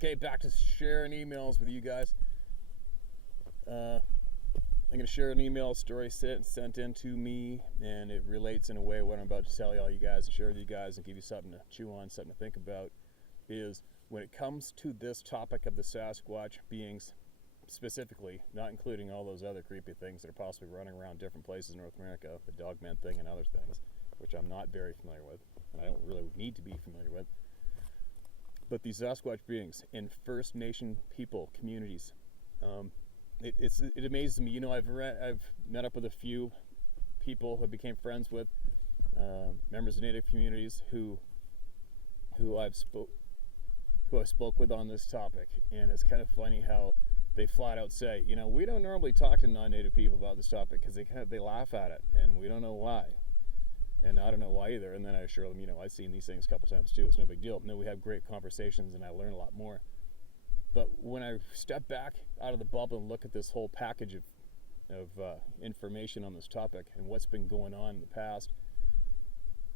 Okay, back to sharing emails with you guys. I'm going to share an email story sent in to me, and it relates in a way what I'm about to tell you guys and share with you guys and give you something to chew on, something to think about, is when it comes to this topic of the Sasquatch beings specifically, not including all those other creepy things that are possibly running around different places in North America, the dogman thing and other things, which I'm not very familiar with, and I don't really need to be familiar with. But these Sasquatch beings in First Nation people communities, it amazes me. You know, I've met up with a few people who I became friends with, members of Native communities who I've spoke with on this topic, and it's kind of funny how they flat out say, you know, we don't normally talk to non-Native people about this topic because they laugh at it, and we don't know why. And I don't know why either. And then I assure them, you know, I've seen these things a couple times too. It's no big deal. No, we have great conversations and I learn a lot more. But when I step back out of the bubble and look at this whole package of information on this topic and what's been going on in the past,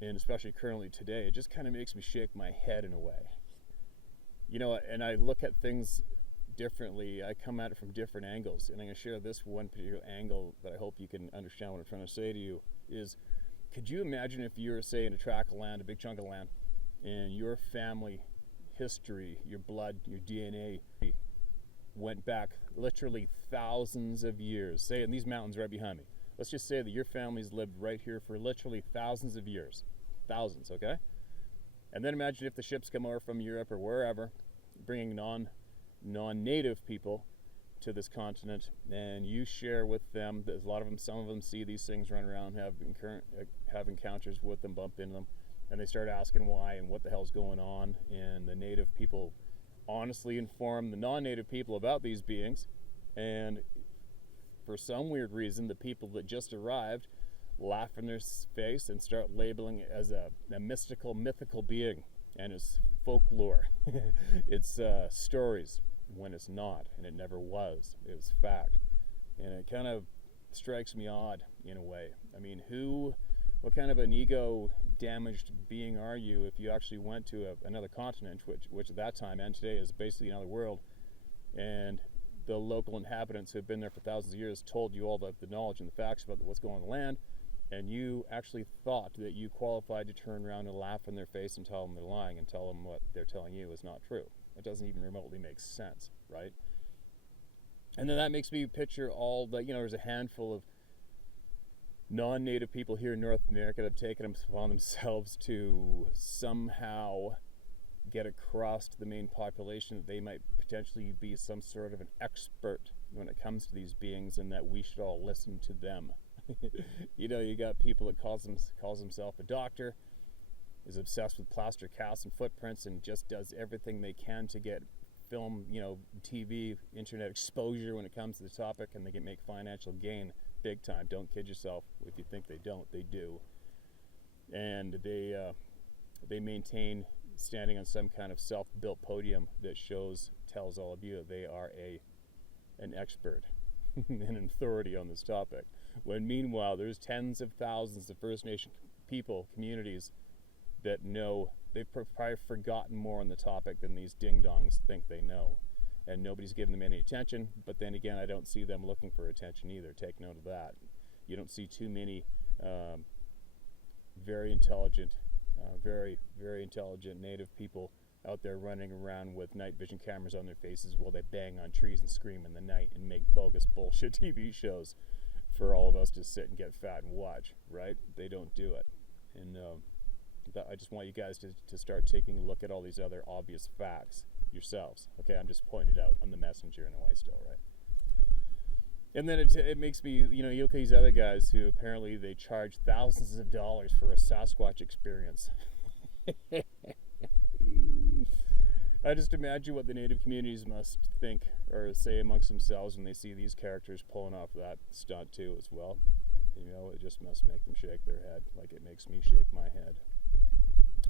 and especially currently today, it just kind of makes me shake my head in a way. You know, and I look at things differently. I come at it from different angles. And I'm going to share this one particular angle that I hope you can understand what I'm trying to say to you is, could you imagine if you were, say, in a tract of land, a big chunk of land, and your family history, your blood, your DNA went back literally thousands of years? Say in these mountains right behind me. Let's just say that your family's lived right here for literally thousands of years. Thousands, okay? And then imagine if the ships come over from Europe or wherever, bringing non-native people to this continent, and you share with them. There's a lot of them, some of them see these things run around, have encounters with them, bump into them, and they start asking why and what the hell's going on. And the native people honestly inform the non-native people about these beings, and for some weird reason, the people that just arrived laugh in their face and start labeling it as a mythical being, and it's folklore. It's stories, when it's not, and it never was. It was fact. And it kind of strikes me odd in a way. I mean, what kind of an ego damaged being are you if you actually went to another continent, which at that time and today is basically another world, and the local inhabitants who have been there for thousands of years told you all the knowledge and the facts about what's going on the land, and you actually thought that you qualified to turn around and laugh in their face and tell them they're lying and tell them what they're telling you is not true. It doesn't even remotely make sense, right? And then that makes me picture all the, you know, there's a handful of non-native people here in North America that have taken upon themselves to somehow get across to the main population that they might potentially be some sort of an expert when it comes to these beings, and that we should all listen to them. You know, you got people that calls himself a doctor, is obsessed with plaster casts and footprints, and just does everything they can to get film, you know, TV, internet exposure when it comes to the topic, and they can make financial gain big time. Don't kid yourself. If you think they don't, they do. And they maintain standing on some kind of self-built podium that tells all of you that they are an expert, an authority on this topic. When meanwhile, there's tens of thousands of First Nation people, communities, that know. They've probably forgotten more on the topic than these ding-dongs think they know. And nobody's giving them any attention. But then again, I don't see them looking for attention either. Take note of that. You don't see too many very intelligent native people out there running around with night vision cameras on their faces while they bang on trees and scream in the night and make bogus bullshit TV shows for all of us to sit and get fat and watch, right? They don't do it. And I just want you guys to start taking a look at all these other obvious facts yourselves. Okay, I'm just pointing it out. I'm the messenger in a way still, right? And then it makes me, you know, you look at these other guys who apparently they charge thousands of dollars for a Sasquatch experience. I just imagine what the native communities must think or say amongst themselves when they see these characters pulling off that stunt too as well. You know, it just must make them shake their head like it makes me shake my head.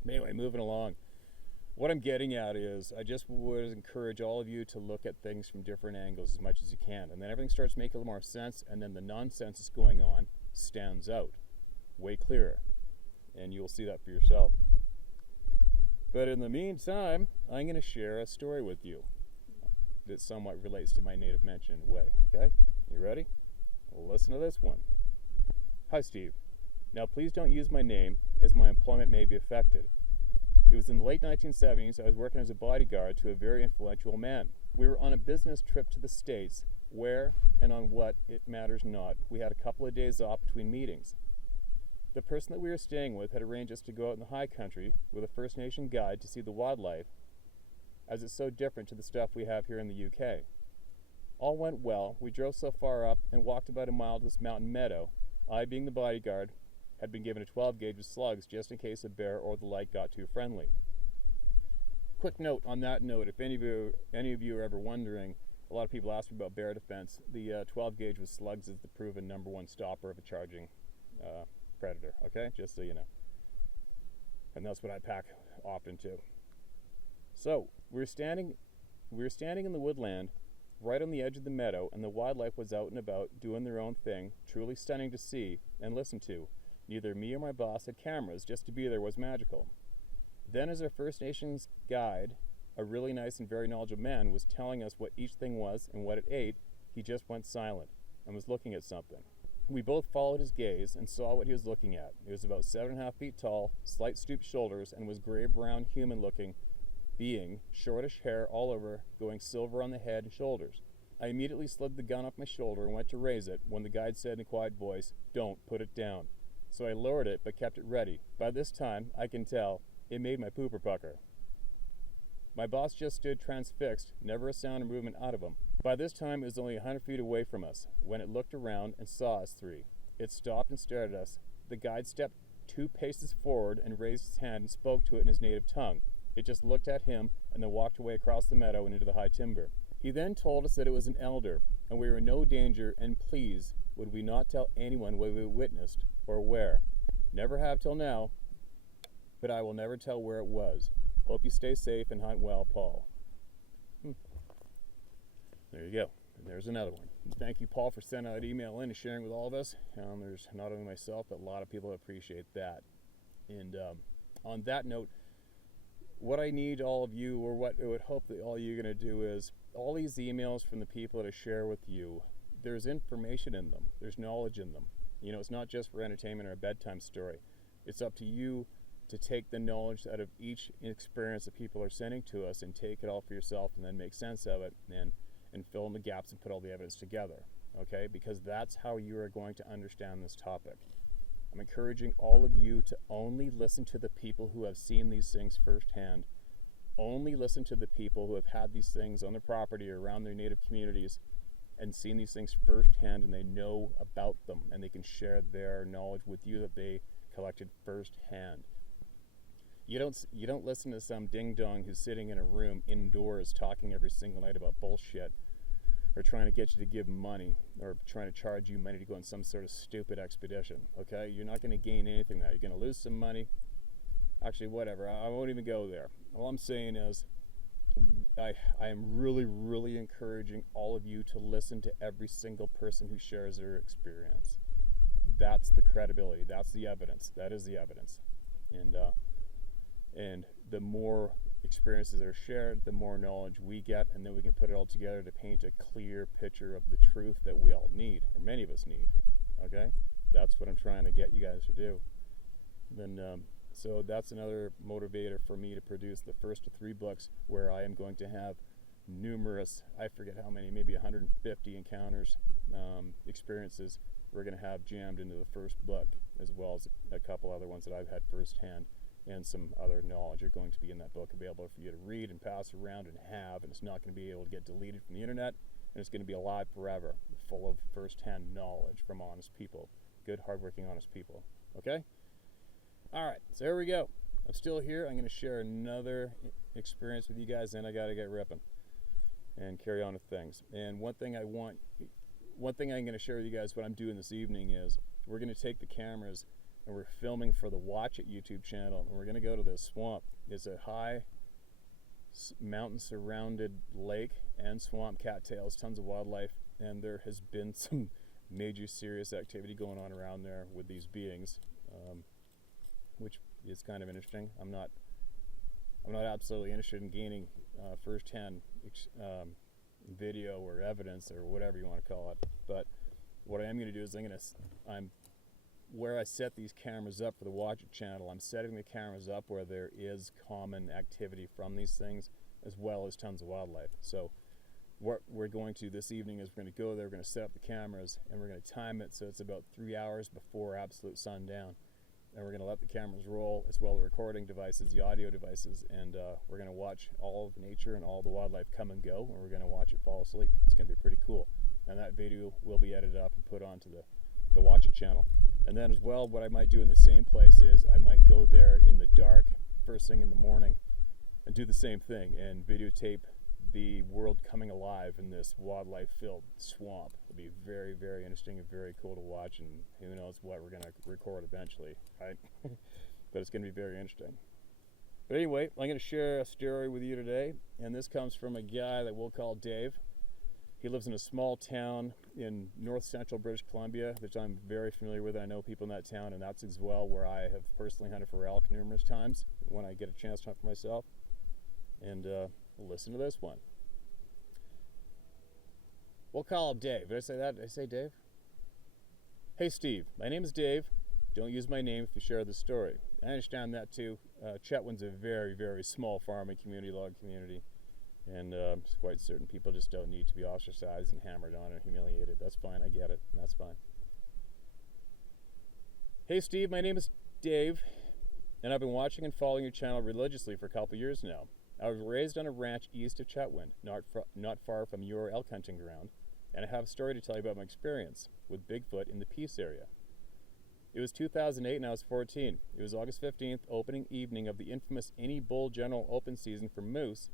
Anyway, moving along. What I'm getting at is I just would encourage all of you to look at things from different angles as much as you can. And then everything starts making a little more sense, and then the nonsense that's going on stands out way clearer. And you'll see that for yourself. But in the meantime, I'm going to share a story with you that somewhat relates to my native mention in a way. Okay? You ready? Well, listen to this one. Hi, Steve. Now, please don't use my name, as my employment may be affected. It was in the late 1970s. I was working as a bodyguard to a very influential man. We were on a business trip to the States, where and on what, it matters not. We had a couple of days off between meetings. The person that we were staying with had arranged us to go out in the high country with a First Nation guide to see the wildlife, as it's so different to the stuff we have here in the UK. All went well. We drove so far up and walked about a mile to this mountain meadow. I, being the bodyguard, had been given a 12 gauge with slugs just in case a bear or the like got too friendly. Quick note on that note, if any of you are ever wondering, a lot of people ask me about bear defense. The 12 gauge with slugs is the proven #1 stopper of a charging predator, okay? Just so you know. And that's what I pack often too. So, we were standing in the woodland right on the edge of the meadow, and the wildlife was out and about doing their own thing, truly stunning to see and listen to. Neither me or my boss had cameras. Just to be there was magical. Then, as our First Nations guide, a really nice and very knowledgeable man, was telling us what each thing was and what it ate, he just went silent and was looking at something. We both followed his gaze and saw what he was looking at. It was about 7.5 feet tall, slight stooped shoulders, and was gray-brown human-looking being, shortish hair all over, going silver on the head and shoulders. I immediately slid the gun off my shoulder and went to raise it when the guide said in a quiet voice, "Don't put it down." So I lowered it but kept it ready. By this time, I can tell, it made my pooper pucker. My boss just stood transfixed, never a sound or movement out of him. By this time, it was only 100 feet away from us when it looked around and saw us three. It stopped and stared at us. The guide stepped 2 paces forward and raised his hand and spoke to it in his native tongue. It just looked at him and then walked away across the meadow and into the high timber. He then told us that it was an elder and we were in no danger, and please, would we not tell anyone what we witnessed or where. Never have till now, but I will never tell where it was. Hope you stay safe and hunt well, Paul. There you go. And there's another one. Thank you, Paul, for sending that email in and sharing with all of us. There's not only myself, but a lot of people appreciate that. And on that note, what I need all of you, or what I would hope that all you're going to do, is all these emails from the people that I share with you, there's information in them. There's knowledge in them. You know, it's not just for entertainment or a bedtime story. It's up to you to take the knowledge out of each experience that people are sending to us and take it all for yourself and then make sense of it and fill in the gaps and put all the evidence together, okay? Because that's how you are going to understand this topic. I'm encouraging all of you to only listen to the people who have seen these things firsthand. Only listen to the people who have had these things on their property or around their native communities and seen these things firsthand, and they know about them and they can share their knowledge with you that they collected firsthand. You don't listen to some ding-dong who's sitting in a room indoors talking every single night about bullshit, or trying to get you to give money, or trying to charge you money to go on some sort of stupid expedition, okay? You're not going to gain anything there. You're going to lose some money. Actually, whatever. I won't even go there. All I'm saying is I am really, really encouraging all of you to listen to every single person who shares their experience. That's the credibility. That's the evidence. That is the evidence. And the more experiences that are shared, the more knowledge we get, and then we can put it all together to paint a clear picture of the truth that we all need, or many of us need, okay? That's what I'm trying to get you guys to do. Then, so that's another motivator for me to produce the first of 3 books, where I am going to have numerous, I forget how many, maybe 150 encounters, experiences we're going to have jammed into the first book, as well as a couple other ones that I've had firsthand. And some other knowledge are going to be in that book, available for you to read and pass around and have, and it's not going to be able to get deleted from the internet, and it's going to be alive forever, full of first-hand knowledge from honest people, good, hardworking, honest people. Okay? All right, so here we go. I'm still here. I'm going to share another experience with you guys, then I got to get ripping and carry on with things. And one thing I'm going to share with you guys, what I'm doing this evening, is we're going to take the cameras and we're filming for the Watch It YouTube channel, and we're going to go to this swamp. It's a high mountain surrounded lake and swamp, cattails, tons of wildlife, and there has been some major serious activity going on around there with these beings, which is kind of interesting. I'm not I'm not absolutely interested in gaining first-hand video or evidence or whatever you want to call it. But what I am going to do is I'm where I set these cameras up for the Watch It channel, I'm setting the cameras up where there is common activity from these things, as well as tons of wildlife. So what we're going to this evening is we're going to go there, we're going to set up the cameras, and we're going to time it so it's about 3 hours before absolute sundown. And we're going to let the cameras roll, as well as the recording devices, the audio devices, and we're going to watch all of the nature and all the wildlife come and go, and we're going to watch it fall asleep. It's going to be pretty cool. And that video will be edited up and put onto the Watch It channel. And then as well, what I might do in the same place is I might go there in the dark, first thing in the morning, and do the same thing and videotape the world coming alive in this wildlife-filled swamp. It'll be very, very interesting and very cool to watch, and who knows what we're going to record eventually, right? But it's going to be very interesting. But anyway, I'm going to share a story with you today, and this comes from a guy that we'll call Dave. He lives in a small town in north central British Columbia, which I'm very familiar with. I know people in that town, and that's as well where I have personally hunted for elk numerous times when I get a chance to hunt for myself. And listen to this one. We'll call him Dave. Did I say that? Did I say Dave? Hey Steve, my name is Dave. Don't use my name if you share this story. I understand that too. Chetwynd's a very, very small farming community, log community. And it's quite certain people just don't need to be ostracized and hammered on and humiliated. That's fine, I get it, and that's fine. Hey Steve, my name is Dave, and I've been watching and following your channel religiously for a couple years now. I was raised on a ranch east of Chetwynd, not far from your elk hunting ground, and I have a story to tell you about my experience with Bigfoot in the Peace area. It was 2008 and I was 14. It was August 15th, opening evening of the infamous Any Bull General Open season for moose,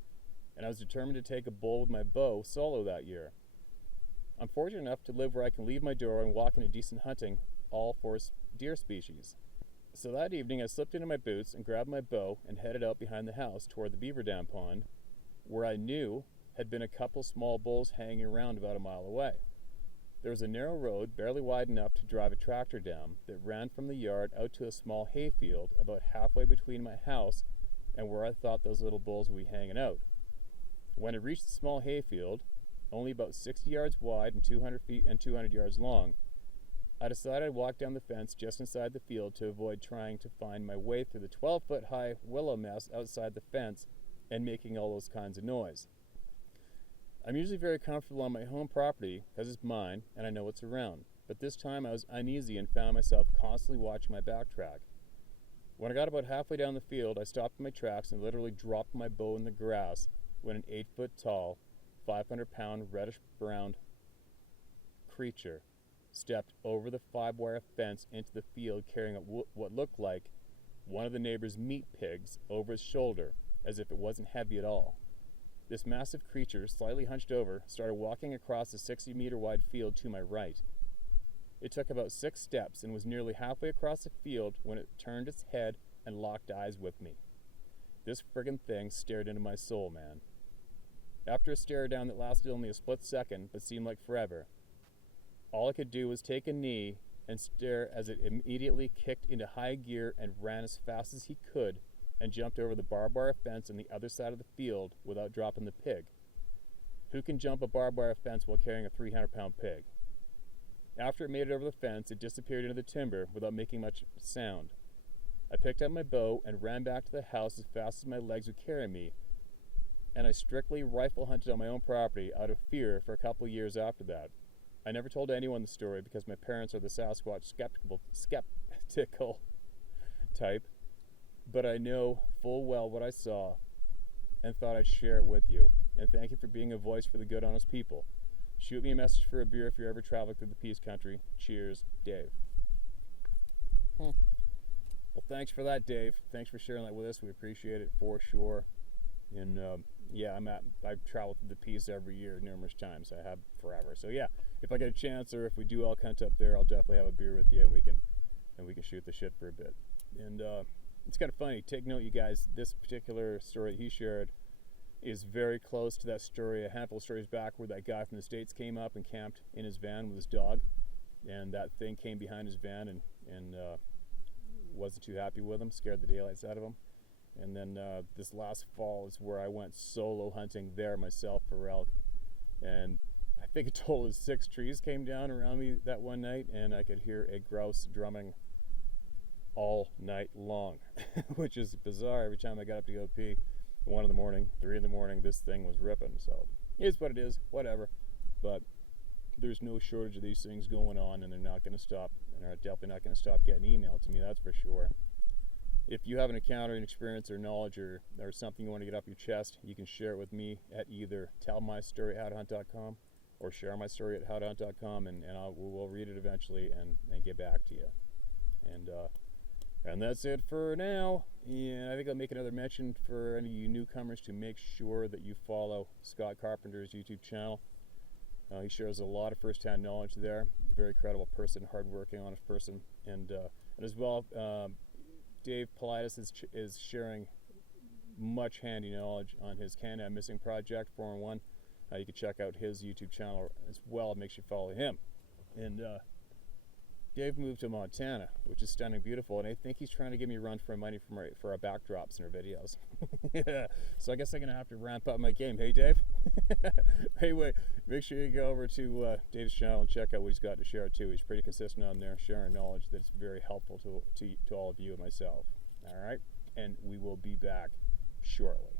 and I was determined to take a bull with my bow solo that year. I'm fortunate enough to live where I can leave my door and walk into decent hunting, all for deer species. So that evening I slipped into my boots and grabbed my bow and headed out behind the house toward the beaver dam pond, where I knew had been a couple small bulls hanging around about a mile away. There was a narrow road, barely wide enough to drive a tractor down, that ran from the yard out to a small hayfield about halfway between my house and where I thought those little bulls would be hanging out. When I reached the small hayfield, only about 60 yards wide and 200 feet and 200 yards long, I decided I'd walk down the fence just inside the field to avoid trying to find my way through the 12-foot high willow mess outside the fence and making all those kinds of noise. I'm usually very comfortable on my home property because it's mine and I know what's around, but this time I was uneasy and found myself constantly watching my backtrack. When I got about halfway down the field, I stopped in my tracks and literally dropped my bow in the grass when an 8-foot tall, 500-pound reddish-brown creature stepped over the 5-wire fence into the field carrying what looked like one of the neighbor's meat pigs over his shoulder, as if it wasn't heavy at all. This massive creature, slightly hunched over, started walking across the 60-meter-wide field to my right. It took about 6 steps and was nearly halfway across the field when it turned its head and locked eyes with me. This friggin' thing stared into my soul, man. After a stare down that lasted only a split second, but seemed like forever, all I could do was take a knee and stare as it immediately kicked into high gear and ran as fast as he could and jumped over the barbed wire fence on the other side of the field without dropping the pig. Who can jump a barbed wire fence while carrying a 300-pound pig? After it made it over the fence, it disappeared into the timber without making much sound. I picked up my bow and ran back to the house as fast as my legs would carry me, and I strictly rifle hunted on my own property out of fear for a couple of years after that. I never told anyone the story because my parents are the Sasquatch skeptical type, but I know full well what I saw and thought I'd share it with you. And thank you for being a voice for the good, honest people. Shoot me a message for a beer if you're ever traveling through the Peace Country. Cheers, Dave. Well, thanks for that, Dave. Thanks for sharing that with us. We appreciate it for sure. And yeah, I've traveled through the Peace every year numerous times. I have forever. So yeah, if I get a chance or if we do elk hunt up there, I'll definitely have a beer with you and we can shoot the shit for a bit. And it's kind of funny. Take note, you guys. This particular story that he shared is very close to that story a handful of stories back where that guy from the States came up and camped in his van with his dog, and that thing came behind his van and wasn't too happy with him, scared the daylights out of him. And then this last fall is where I went solo hunting there myself for elk. And I think a total of 6 trees came down around me that one night, and I could hear a grouse drumming all night long, which is bizarre. Every time I got up to go pee, 1 in the morning, 3 in the morning, this thing was ripping. So it's what it is, whatever. But there's no shortage of these things going on, and they're not going to stop, and are definitely not going to stop getting emailed to me, that's for sure. If you have an encounter, an experience, or knowledge, or something you want to get off your chest, you can share it with me at either tellmystory@howtohunt.com or share my story at howtohunt.com, and we'll read it eventually and get back to you. And that's it for now. And I think I'll make another mention for any of you newcomers to make sure that you follow Scott Carpenter's YouTube channel. He shares a lot of first-hand knowledge there. Very credible person, hardworking, honest person, and as well, Dave Politis is sharing much handy knowledge on his Canada Missing Project 4-in-1. You can check out his YouTube channel as well. Make sure you follow him. And Dave moved to Montana, which is stunning, beautiful, and I think he's trying to give me a run for money for our backdrops in our videos. Yeah. So I guess I'm going to have to ramp up my game. Hey, Dave? Anyway, make sure you go over to Dave's channel and check out what he's got to share, too. He's pretty consistent on there, sharing knowledge that's very helpful to all of you and myself. All right? And we will be back shortly.